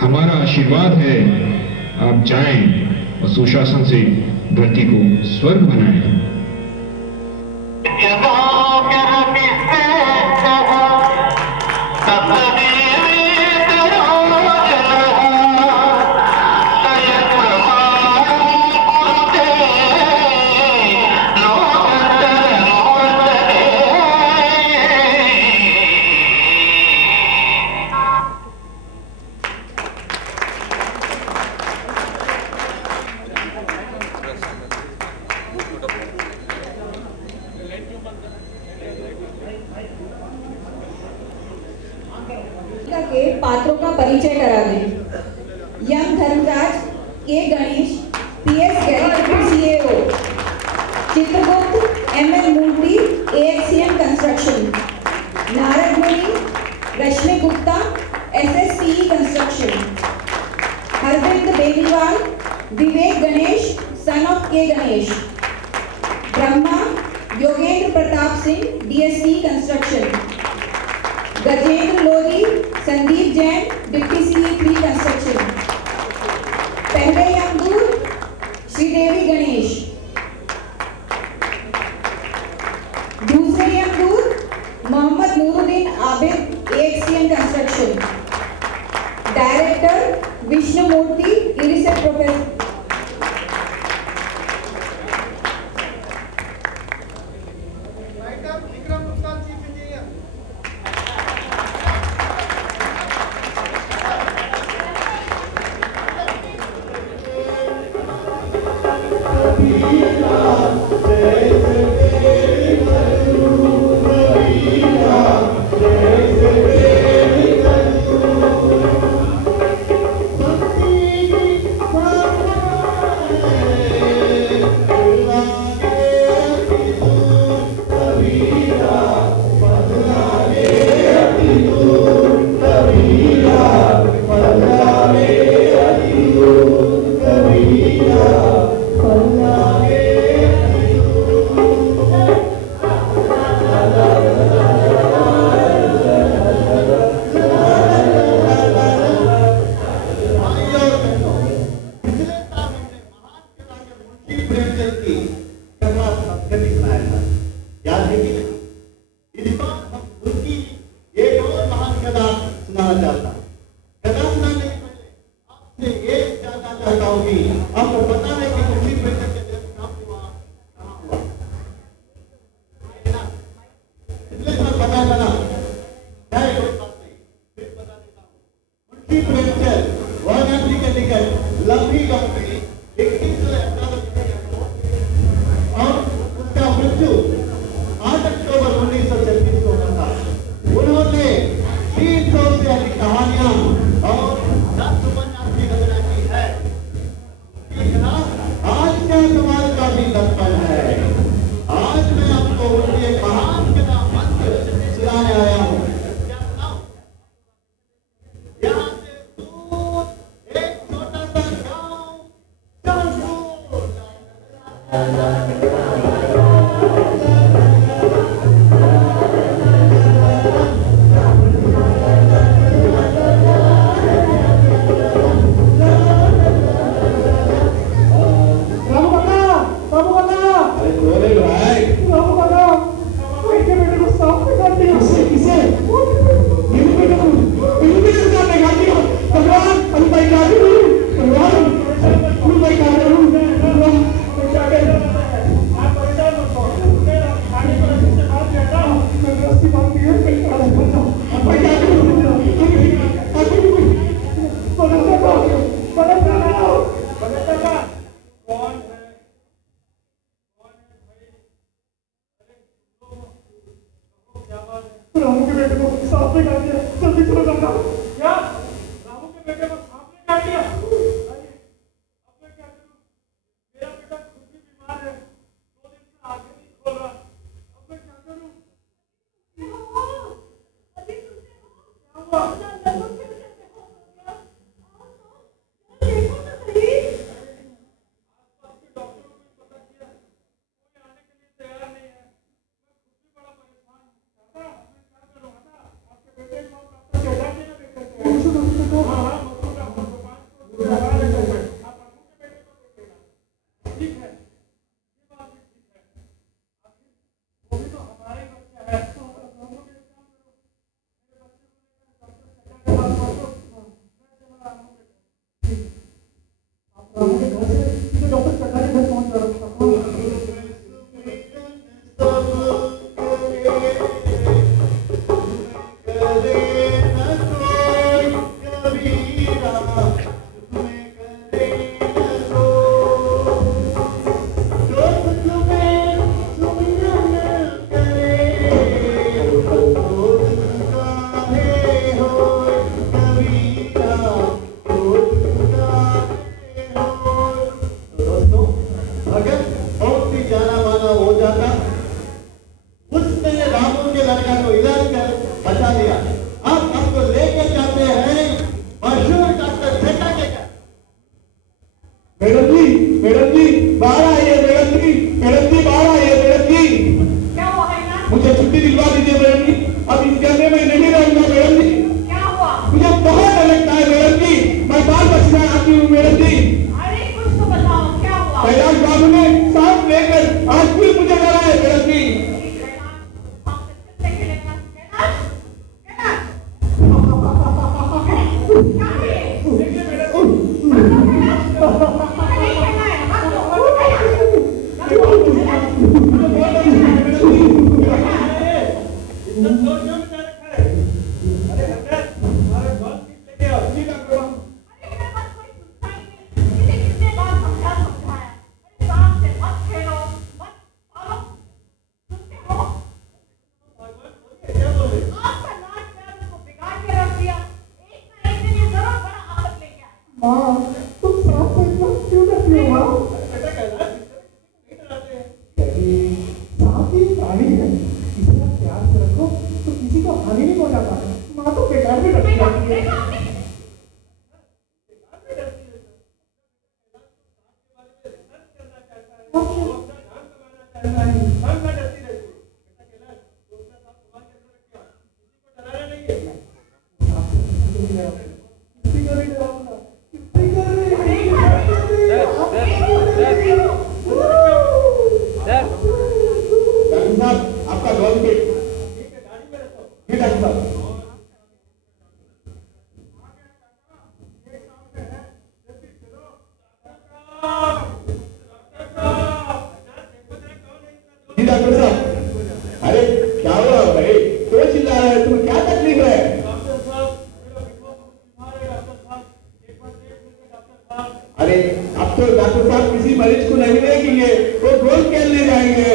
हमारा आशीर्वाद है, आप जाएं और सुशासन से धरती को स्वर्ग बनाएं। के पात्रों का परिचय करा दें। Yama Dharmaraj, K Ganesh, PS Gary CAO, Chitragupta ML Murthy, AXCM construction, Narad Muni, Rashmi Gupta, SSPE construction, Harvind Beniwal, Vivek Ganesh, son of K Ganesh, Brahma Yogendra Pratap Singh, DSP construction, Gajendra Lodhi, Sandeep Jain, deputy CE 3 construction, पहले यमदूत श्रीदेवी गणेश, दूसरे यमदूत Mohammad Nooruddin Abid, AXCM construction, director Vishnumurthy, IRISET professor. लगता है मैडम जी, मैं बाल बचना आती हूँ मैडम जी। अरे कुछ तो बताओ क्या हुआ? कैलाश बाबू ने सांप लेकर आज फिर मुझे लड़ा है मैडम जी। आपका डॉल पे डॉक्टर साहब, अरे क्या हुआ भाई, क्यों चिल्ला रहे हैं, तुम्हें क्या तकलीफ है? अरे अब तो डॉक्टर साहब किसी मरीज को नहीं देखेंगे, वो गोल खेलने जाएंगे।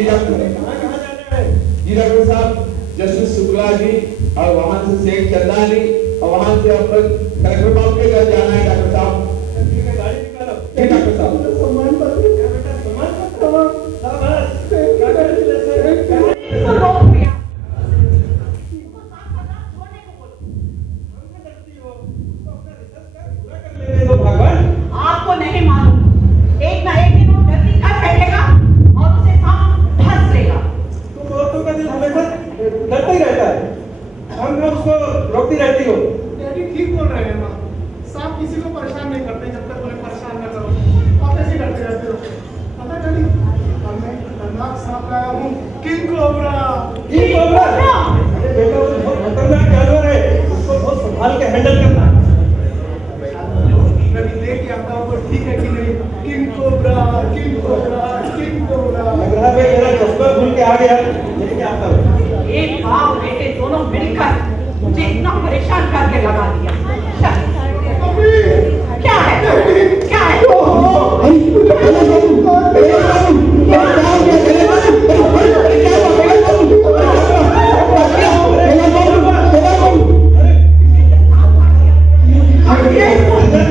जी डॉक्टर साहब, जस्टिस शुक्ला जी और वहां से शेख चंदानी और वहां से अब कलेक्टर बाबू के घर जाना है डॉक्टर साहब। गाड़ी निकालो। जी डॉक्टर साहब। सम्मान पत्र बेटा, सम्मान पत्र शाबाश। क्या कर रही है? इसको रोक दिया। इसको साफ करना छोड़ने को बोलो। हमसे डरती हो? उसको अपना रिसर्च कर पूरा कर लेने दो भगवान। आपको नहीं मालूम, एक ना एक दिन वो गलती कर बैठेगा और उसे सांप धंस लेगा। तुम औरतों का दिल हमेशा डरता ही रहता है। हम उसको रोकती रहती हो। डैडी ठीक बोल रहे हैं माँ। सांप किसी को परेशान नहीं करते जब तक उन्हें परेशान न करो। आप ऐसे डरते रहते हो। पता डैडी, अब मैं खतरनाक सांप लाया हूँ, किंग कोबरा। King cobra? अरे बेटा, वो बहुत खतरनाक जानवर है, उसको बहुत संभाल के हैंडल करना। मैं भी लेके आता हूँ, तो ठीक है कि नहीं? King cobra, king cobra, king cobra. लग रहा है भाई मेरा चश्मा भूल के आ गया, लेके आता हूँ। एक बाप बेटे दोनों मिलकर मुझे इतना परेशान करके लगा दिया। क्या है? क्या है?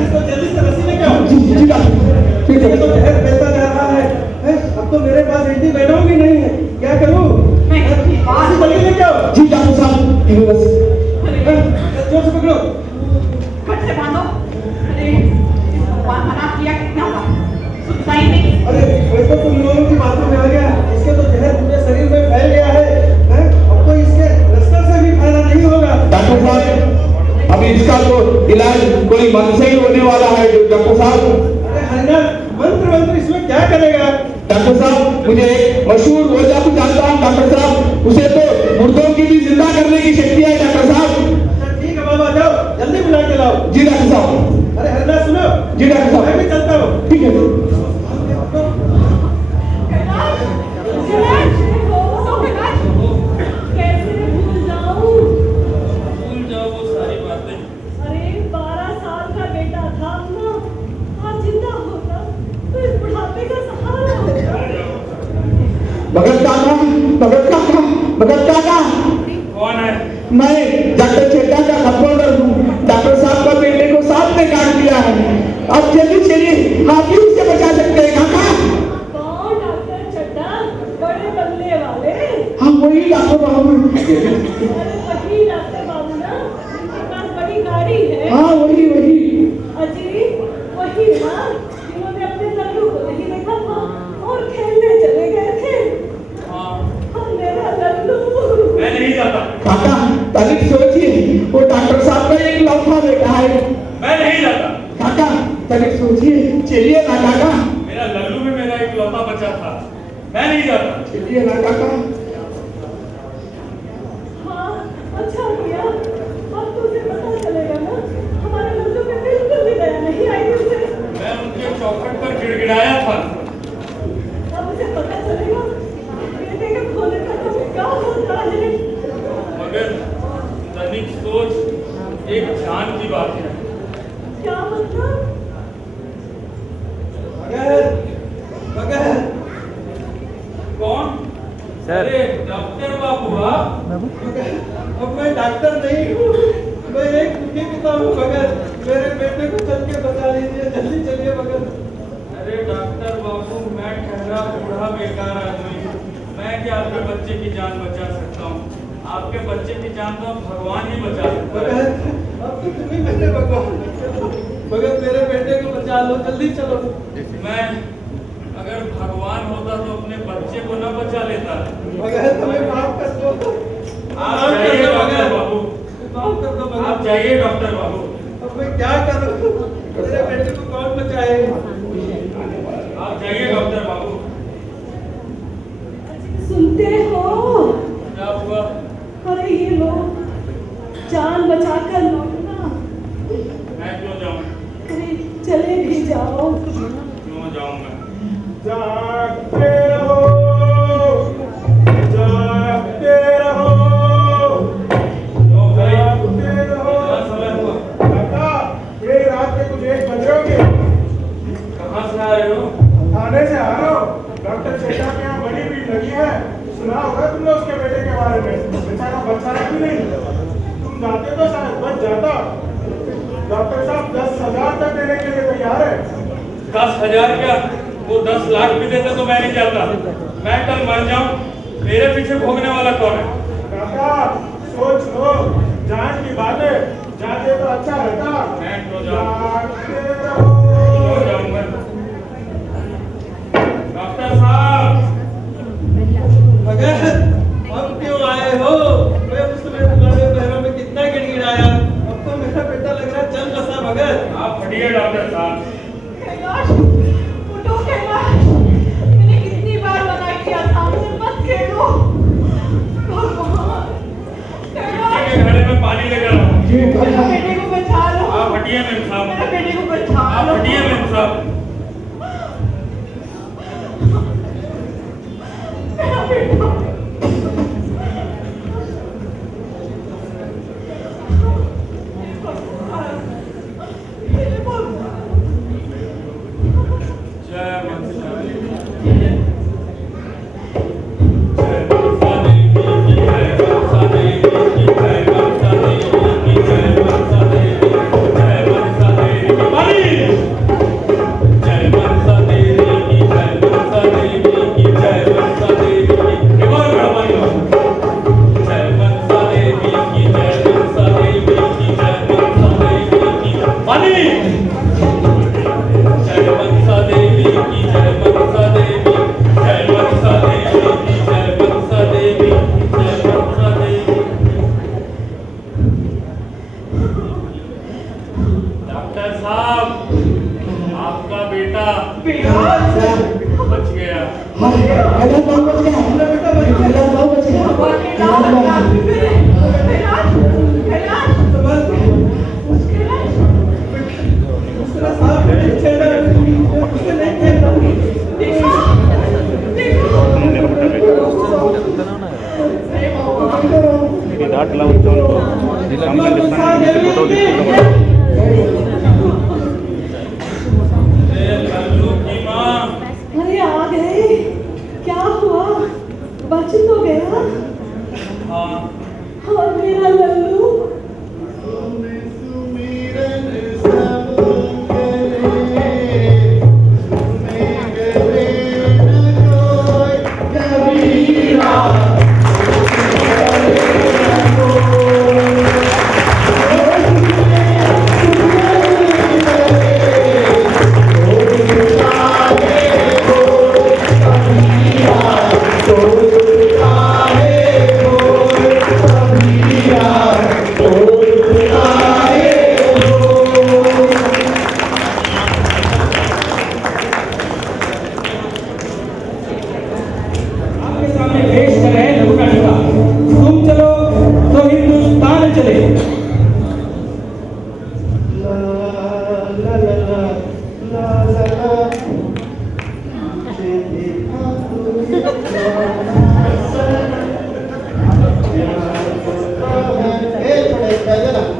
इसको जल्दी से रस्सी में क्या? ये तो जहर फैलता जा रहा है। अब तो मेरे पास एंटीवेनम भी नहीं है, क्या करूँ? जल्दी लेके आओ। जी डॉक्टर साहब, जोर से पकड़ो। फट से बांधो। अरे इस भगवान मना किया कितना बार, सुनता ही नहीं। अरे देखो, तुम लोगों की बातों में आ गया, इसके तो जहर पूरे शरीर में फैल गया है। अब तो इसके रस्ते से भी फायदा नहीं होगा। डॉक्टर साहब, अभी इसका तो इलाज कोई मंत्र से ही होने वाला है डॉक्टर साहब। अरे हरिना, मंत्र इसमें क्या करेगा? डॉक्टर साहब, मुझे एक मशहूर ओझा को जानता हूँ डॉक्टर साहब, उसे तो मुर्दों की भी जिंदा करने की शक्ति है डॉक्टर साहब। ठीक है बाबा, जाओ जल्दी बुला के लाओ। जी डॉक्टर साहब। अरे हरिना सुनो। जी डॉक्टर साहब। मैं भी चलता हूँ। ठीक है। कैसे भूल जाऊं? भूल जाओ वो सारी बातें। अरे 12 साल का बेटा था ना, आज जिंदा होता तो इस बुढ़ापे का सहारा होता। भगत काका, भगत काका, भगत काका। कौन है? मैं डॉक्टर चेता का कंपाउंडर हूँ। डॉक्टर साहब का बेटे को सांप ने काट दिया है। अब जल्दी चलिए, आप ही उसे बचा सकते हैं काका। कौन डॉक्टर चड्डा? बड़े बंगले वाले? हाँ वही डॉक्टर बाबू। अरे वही डॉक्टर बाबू ना, जिनके पास बड़ी गाड़ी है। हाँ वही। अजी वही ना, जिन्होंने अपने लल्लू को नहीं देखा था और खेलने चले गए थे। हाँ, मेरा लल्लू। मैं नहीं जाता। काका तनिक सोचिए, वो डॉक्टर साहब का एक लौटा बेटा है। मैं नहीं जाता। काका तनिक सोचिए, चलिए ना काका। मेरा लल्लू में मेरा एक लौता बच्चा था, मैं नहीं जाता। चलिए ना काका। हाँ, अच्छा भैया, अब तो उसे पता चलेगा ना, हमारे लल्लू में बिल्कुल भी दया नहीं आई उसे। मैं उनके चौखट पर गिड़गिड़ाया था। अब उसे पता चलेगा, बेटे के खोने का तो क्या होता है। मगर तनिक सोच एक जान की बात है। क्या मतलब? कौन? अरे डॉक्टर बाबू आप? अब मैं डॉक्टर नहीं हूँ, मैं एक दुखी पिता हूँ भगत। मेरे बेटे को चल के बचा लीजिए, जल्दी चलिए भगत। अरे डॉक्टर बाबू, मैं ठहरा बूढ़ा बेकार आदमी हूँ। मैं क्या आपके बच्चे की जान बचा सकता हूँ? आपके बच्चे की जान तो भगवान ही बचा सकता है। अब तो तुम ही मेरे भगवान। भगत मेरे बेटे को बचा लो, जल्दी चलो। मैं अगर भगवान होता तो अपने बच्चे को न बचा लेता। भगत हमें माफ कर दो। आप जाइए डॉक्टर बाबू, माफ कर दो आप भगत। जाइए डॉक्टर बाबू। अब मैं क्या करूँ? मेरे बेटे को कौन बचाए? आप जाइए डॉक्टर बाबू। सुनते हो? क्या हुआ? अरे ये लोग जान बचाकर लौटना। मैं क्यों जाऊँ? अरे चले भी जाओ। क्यों जाऊँगा? जागते रहो, जागते रहो, तो भाई जागते रहो। कितना समय हुआ? काका, ये रात के कुछ 1 बज रहे होंगे। कहाँ से आ रहे हो? थाने से आ रहा हूँ। डॉक्टर चेता के यहाँ बड़ी भीड़ लगी है। सुना होगा तुमने उसके बेटे के बारे में, बेचारा बच्चा है कि नहीं? तुम जाते तो शायद बच जाता। डॉक्टर साहब 10,000 तक देने के लिए तैयार है। 10,000 क्या, वो 10 लाख भी देते तो मैं नहीं जाता। मैं कल मर जाऊं, मेरे पीछे भोगने वाला कौन है? काका सोच लो, जान की बात है, जाते तो अच्छा रहता। मैं तो जाते जाऊंगा। डॉक्टर साहब, मगर अब क्यों आए हो? मैं उसमें तुम्हारे पैरों में कितना गिड़गिड़ाया, अब तो मेरा बेटा लग रहा चल बसा। मगर आप हटिए डॉक्टर साहब। कैलाश, उठो कैलाश, मैंने कितनी बार मना किया था, मुझे मत खेलो। भगवान, कैलाश, के घड़े में पानी लेकर आओ। मेरे बेटे को बचा लो। आप हटिए मेम साहब। मेरे बेटे को बचा आप लो। हटिए मेम साहब। मेरा बेटा, जय मनसा देवी, जय मनसा देवी की, जय मनसा देवी की, जय मनसा देवी की, जय मनसा देवी, जय मनसा देवी की बारी। जय मनसा देवी की, जय मनसा देवी की, जय मनसा देवी की। एक और बड़ा जय मनसा देवी की, जय मनसा देवी की, जय मनसा देवी की पानी। जय मनसा देवी की, जय मनसा देवी, जय मनसा देवी की, जय मनसा देवी, जय मनसा देवी। डॉक्टर साहब, आपका बेटा बच गया। लल्लू की माँ, अरे आ गए, क्या हुआ? बच तो गया। हाँ और मेरा लल्लू?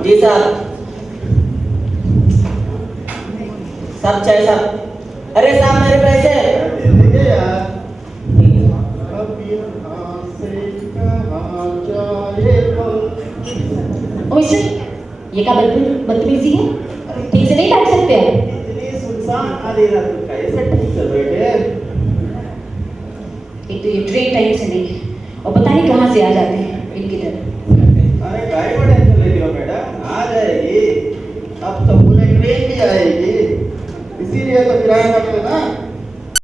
जी साहब, सब चाहिए साहब। अरे साहब मेरे पैसे। मिस्टर, ये क्या बदतमीजी है? ठीक से नहीं बैठ सकते हैं? इतनी सुनसान खाली रात को कैसे ठीक कर बैठे? एक तो ये ट्रेन टाइम से नहीं है और पता नहीं कहाँ से आ जाते हैं।